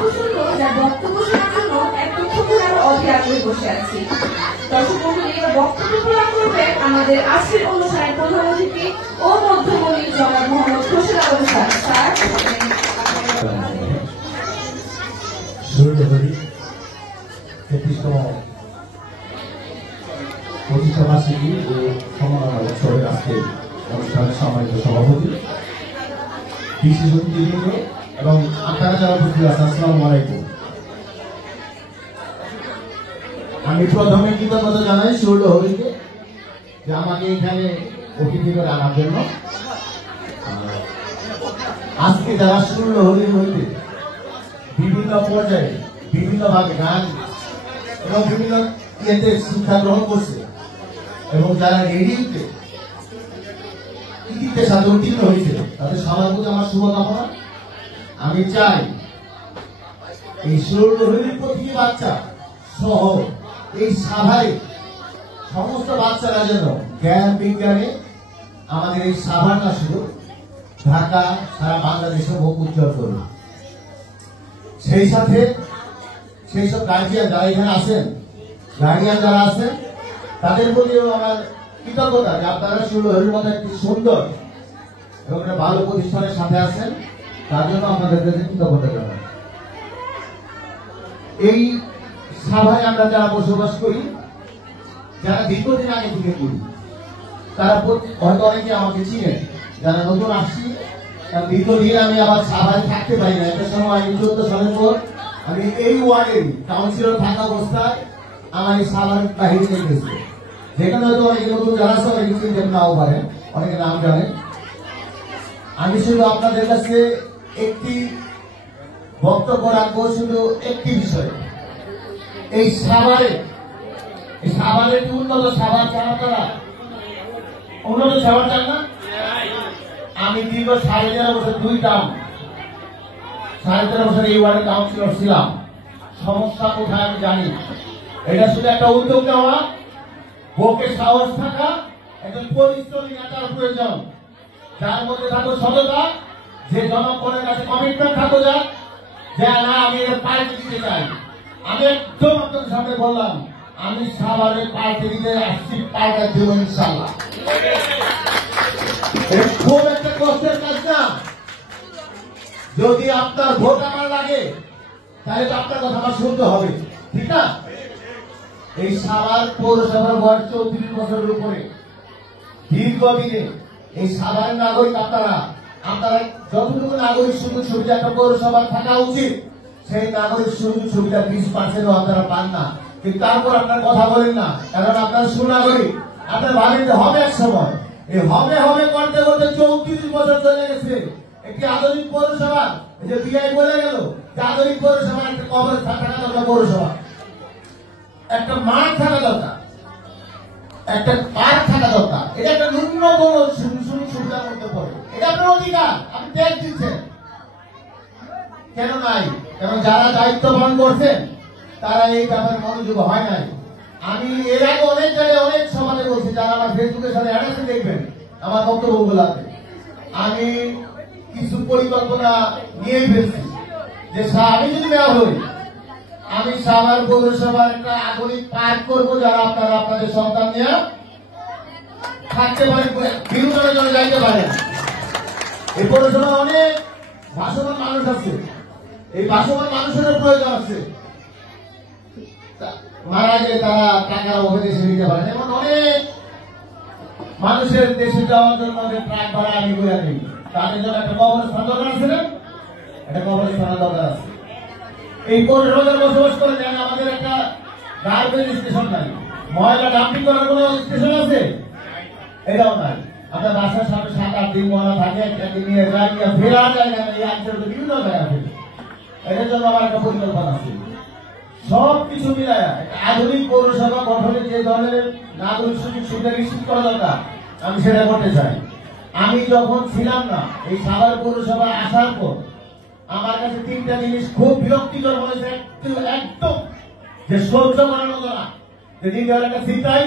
প্রসঙ্গ যার বক্তব্য শোনার জন্য এতক্ষণ আরো অধীর আগ্রহে বসে আছি। দর্শক মণ্ডলী, এবার বক্তব্য প্রদান করবেন আমাদের আজকের অনুষ্ঠানের প্রধান অতিথি ও মধ্যমণি জনাব মোহাম্মদ খোরশেদ আলম স্যার। স্যার প্রতিষ্ঠাবার্ষিকী ও সম্মাননা উৎসবের আজকে অনুষ্ঠানের সম্মানিত সভাপতি, বিশেষ অতিথিবৃন্দ এবং আপনারা যারা উপস্থিত আছেন, আসসালামু আলাইকুম। আমি প্রথমে কৃতজ্ঞতা জানাই সুরল হরিকে যে আমাকে এখানে অতিথি করে আনার জন্য। আজকে যারা সুরল হরি হইতে বিভিন্ন পর্যায়ে বিভিন্নভাবে গান এবং বিভিন্ন ইয়েতে শিক্ষা গ্রহণ করছে এবং যারা রেডিওতে ইতিতে সাথে উত্তীর্ণ হয়েছে তাদের সবার প্রতি আমার শুভকামনা। আমি চাই এই সুরলহরির প্রতিটি বাচ্চা সহ এই সাভারে সমস্ত বাচ্চারা যেন জ্ঞান বিজ্ঞানে আমাদের এই সাভার না শুধু ঢাকা সারা বাংলাদেশে মুখ উজ্জ্বল করবে। সেই সাথে সেই সব গার্জিয়ান যারা এখানে আছেন, গার্জিয়ান যারা আছেন তাদের প্রতিও আমার কৃতজ্ঞতা যে আপনারা সুরলহরির মতো একটি সুন্দর এবং একটা ভালো প্রতিষ্ঠানের সাথে আছেন, তার জন্য আপনাদের কাছে কৃতজ্ঞতা জানাই। এই সভায় আমরা যারা বসবাস করি, যারা দীর্ঘদিন আগে থেকে করি, তারা হয়তো অনেকে আমাকে চিনেন, যারা নতুন আসছি দীর্ঘদিন আমি আবার সভায় থাকতে পারি না। একটা সময় 14 সালের পর আমি এই ওয়ার্ডের কাউন্সিলর থাকা অবস্থায় আমার এই সভার বাহিরে গেছি, যেখানে হয়তো অনেকে নতুন যারা আছে অনেকে চিনতে নাও পারেন, অনেকে নাম জানেন। আমি শুধু আপনাদের কাছে একটি বক্তব্য রাখবো, শুধু একটি বিষয়। এই সাভারে একটি উন্নত সাভার চান আপনারা? উন্নত সাভার চান না? আমি দীর্ঘ 13.5 বছর 2 টার্ম 13.5 বছর এই ওয়ার্ডে কাউন্সিলর ছিলাম। সমস্যা কোথায় আমি জানি। এটা শুধু একটা উদ্যোগ নেওয়া, বুকে সাহস থাকা, একজন পরিশ্রমী নেতার প্রয়োজন, যার মধ্যে থাকো সততা, যে জনগণের কাছে কমিটমেন্ট থাকো, যাক যে না আমি এর পাল্টে দিতে চাই। আমি একদম আপনাদের সামনে বললাম, আমি সাভারে পাল্টে দিতে আসছি, পাল্টা দেব ইনশাআল্লাহ। খুব একটা কষ্টের কাজ না। যদি আপনার ভোট আমার লাগে তাহলে তো আপনার কথা আমার শুনতে হবে, ঠিক না? এই সাভার পৌরসভার বয়স 34 বছরের উপরে, দীর্ঘদিনে এই সাধারণ নাগরিক আপনারা যতটুকু নাগরিক সুযোগ সুবিধা একটা পৌরসভার থাকা উচিত, সেই নাগরিক সুযোগ সুবিধা 20% আপনারা পান না। কিন্তু তারপর আপনার কথা বলেন না, কারণ আপনার সুনাগরিক। আপনার ভাবিতে হবে এক সময়, এই হবে হবে করতে করতে 34 বছর চলে গেছে। একটি আধুনিক পৌরসভা, এই যে বিআই বলে গেল যে আধুনিক পৌরসভা একটা কবরস্থান থাকা দরকার, পৌরসভা একটা মাঠ থাকা দরকার, একটা পার্ক থাকা দরকার। এটা একটা ন্যূনতম সুযোগ সুবিধার মধ্যে পড়ে। এটা আপনার অধিকার, আপনি ট্যাক্স দিচ্ছেন। কেন নাই? কারণ যারা দায়িত্ব পালন করছেন তারা এই ব্যাপারে মনোযোগ হয় নাই। আমি এর আগে অনেক জায়গায় অনেক সমাজে বলছি, যারা আমার ফেসবুকের সাথে অ্যাড আছে দেখবেন আমার বক্তব্যগুলোতে। আমি কিছু পরিকল্পনা নিয়েই ফেলছি যে আমি যদি নেওয়া হই, আমি সাভার পৌরসভার একটা আধুনিক পার্ক করবো, যারা আপনারা আপনাদের সন্তান নিয়ে থাকতে পারেন, বিনোদনের জন্য যাইতে পারেন। এই পৌরসভা অনেক ভাসমান মানুষ আছে, এই ভাসমান মানুষের প্রয়োজন আছে। মারা গেলে তারা টাকার অভাবে দেশে নিতে পারেন, এমন অনেক মানুষের দেশে যাওয়ার জন্য ট্রাক ভাড়া আমি করে দিই। তাদের জন্য একটা কবরস্থান দরকার আছে না? একটা কবরস্থান দরকার আছে। এই পৌরসভায় বসবাস করে যেন আমাদের একটা গার্বেজ স্টেশন নাই, ময়লা ডাম্পিং করার কোন স্টেশন আছে? এটাও নাই। আপনার বাসার সামনে 7-8 দিন ময়লা থাকে, একদিন নিয়ে যায়, ফেরার জায়গা নেই, এই অঞ্চলে বিভিন্ন জায়গা ফেলে। এটার জন্য আমার একটা পরিকল্পনা আছে। সবকিছু মিলায় একটা আধুনিক পৌরসভা গঠনের যে ধরনের নাগরিক সুযোগ সুবিধা নিশ্চিত করা দরকার, আমি সেটা করতে চাই। আমি যখন ছিলাম না এই সাভার পৌরসভা আসার পর আমার কাছে 3টা জিনিস খুব বিরক্তিকর হয়েছে, একদম যে সহ্য করার মতো না। যেদিন একটা চিন্তাই,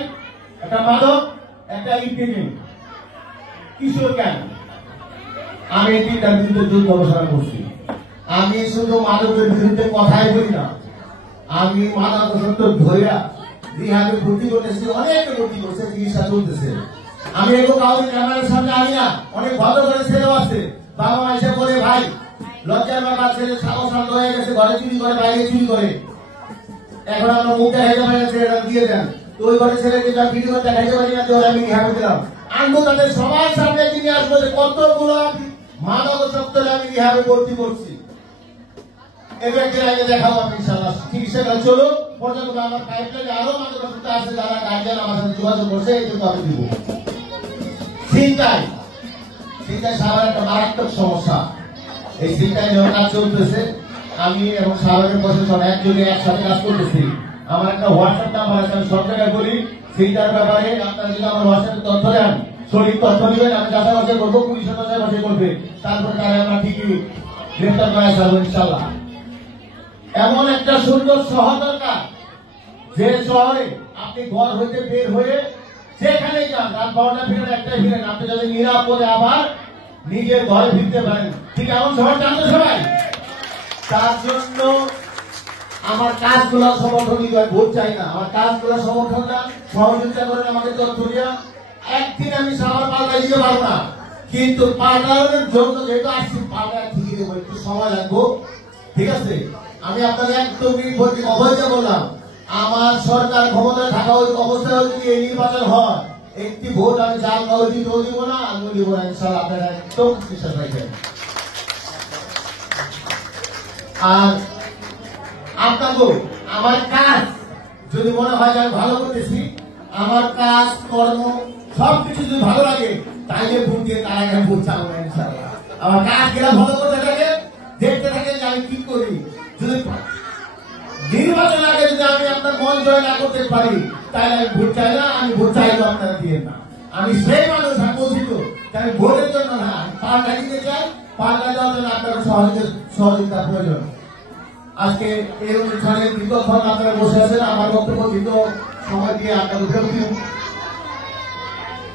একটা মাদক, একটা ইপিএম, কিশোর জ্ঞান, আমি এই 3টার বিরুদ্ধে যুদ্ধ ঘোষণা করছি। আমি শুধু মাদকের বিরুদ্ধে কথাই বলি না, আমি মাদকাসক্ত ধরিয়া রিহাবে ভর্তি করতেছি, অনেক ভর্তি করছে, চিকিৎসা চলতেছে। আমি এগুলো কাউকে ক্যামেরার সামনে আনি না, অনেক ভালো করে ছেলেও আছে। বাবা মা এসে বলে ভাই লজ্জার ব্যাপার, ছেলে সাহস শান্ত হয়ে গেছে, ঘরে চুরি করে বাইরে চুরি করে, এখন আমরা মুখ দেখাইতে পারি না, ছেলেটা দিয়ে দেন। তো ওই ঘরে ছেলেকে যা ভিডিও দেখাইতে পারি না, তো আমি রিহাবে দিলাম। আনবো তাদের সবার সামনে তিনি আসবো যে কতগুলো মাদকাসক্ত আমি রিহাবে ভর্তি করছি। দেখাবো আমি ইনশাআল্লাহ। চিকিৎসাটা চলো পর্যন্ত আমার পাইপলাইনে আরো মাদকাসক্ত আছে, যারা গার্জিয়ান আমার সাথে যোগাযোগ করছে, এই জন্য আমি দিব। চিন্তায় সাভার একটা মারাত্মক সমস্যা, এই চিন্তায় নেওয়া কাজ চলতেছে। আমি এবং সাভারের প্রশাসন একযোগে একসাথে কাজ করতেছি। আমার একটা হোয়াটসঅ্যাপ নাম্বার আছে, আমি সব জায়গায় বলি চিন্তার ব্যাপারে আপনারা যদি আমার হোয়াটসঅ্যাপে তথ্য দেন, সঠিক তথ্য দিবেন, আমি যাচাই করবো, পুলিশের যাচাই করবে, তারপরে তারা আমরা ঠিকই গ্রেফতার করা যাবো ইনশাআল্লাহ। এমন একটা সুন্দর শহর দরকার, যে শহরে আপনি ঘর হইতে বের হয়ে যেখানে যান, রাত 12টা ফিরেন, 1টায় ফিরেন, আপনি যদি নিরাপদে আবার নিজের ঘরে ফিরতে পারেন। ঠিক এমন শহর চান তো সবাই? তার জন্য আমার কাজগুলো সমর্থন দিতে হয়, ভোট চাই না, আমার কাজগুলো সমর্থন দেন, সহযোগিতা করেন আমাকে তথ্য দিয়া। একদিন আমি সাভার পাল্টা দিতে পারবো না, কিন্তু পাল্টানোর জন্য যেহেতু আসছি, পাল্টা ঠিকই দেবো, একটু সময় লাগবো। ঠিক আছে, আমি আপনাদের একদম অবহেলা করলাম। আমার সরকার ক্ষমতায় থাকা অবস্থায় যদি এই নির্বাচন হয়, একটি ভোট আমি জাল কাগজ দিব না, আমি দিব না ইনশাআল্লাহ, আপনারা একদম বিশ্বাস রাখবেন। আর আপনাকে আমার কাজ যদি মনে হয় যে আমি ভালো করতেছি, আমার কাজ কর্ম সবকিছু যদি ভালো লাগে, তাইলে ভোট দিয়ে তার আগে ভোট চাবো না ইনশাআল্লাহ। আমার কাজ কিনা ভালো করতে থাকে, দেখতে থাকে যে আমি কি করি। যদি নির্বাচন আগে যদি আমি আপনার মন জয় না করতে পারি, তাহলে আমি ভোট চাই না, আমি ভোট চাইলেও আপনারা দিয়ে না। আমি সেই মানুষ বলছি তো, আমি ভোটের জন্য না, আমি পাল্টা দিতে চাই, পাল্টা দেওয়ার জন্য আপনার সহযোগিতার প্রয়োজন। আজকে এই অনুষ্ঠানে দীর্ঘক্ষণ আপনারা বসে আছেন, আমার বক্তব্য দীর্ঘ সময় দিয়ে আপনাদের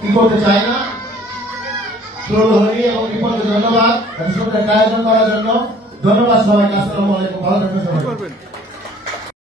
কি করতে চাই না। এবং রিপোর্টে ধন্যবাদ, আয়োজন করার জন্য ধন্যবাদ সবাইকে। আসসালামু আলাইকুম, ভালো থাকবেন সবাই।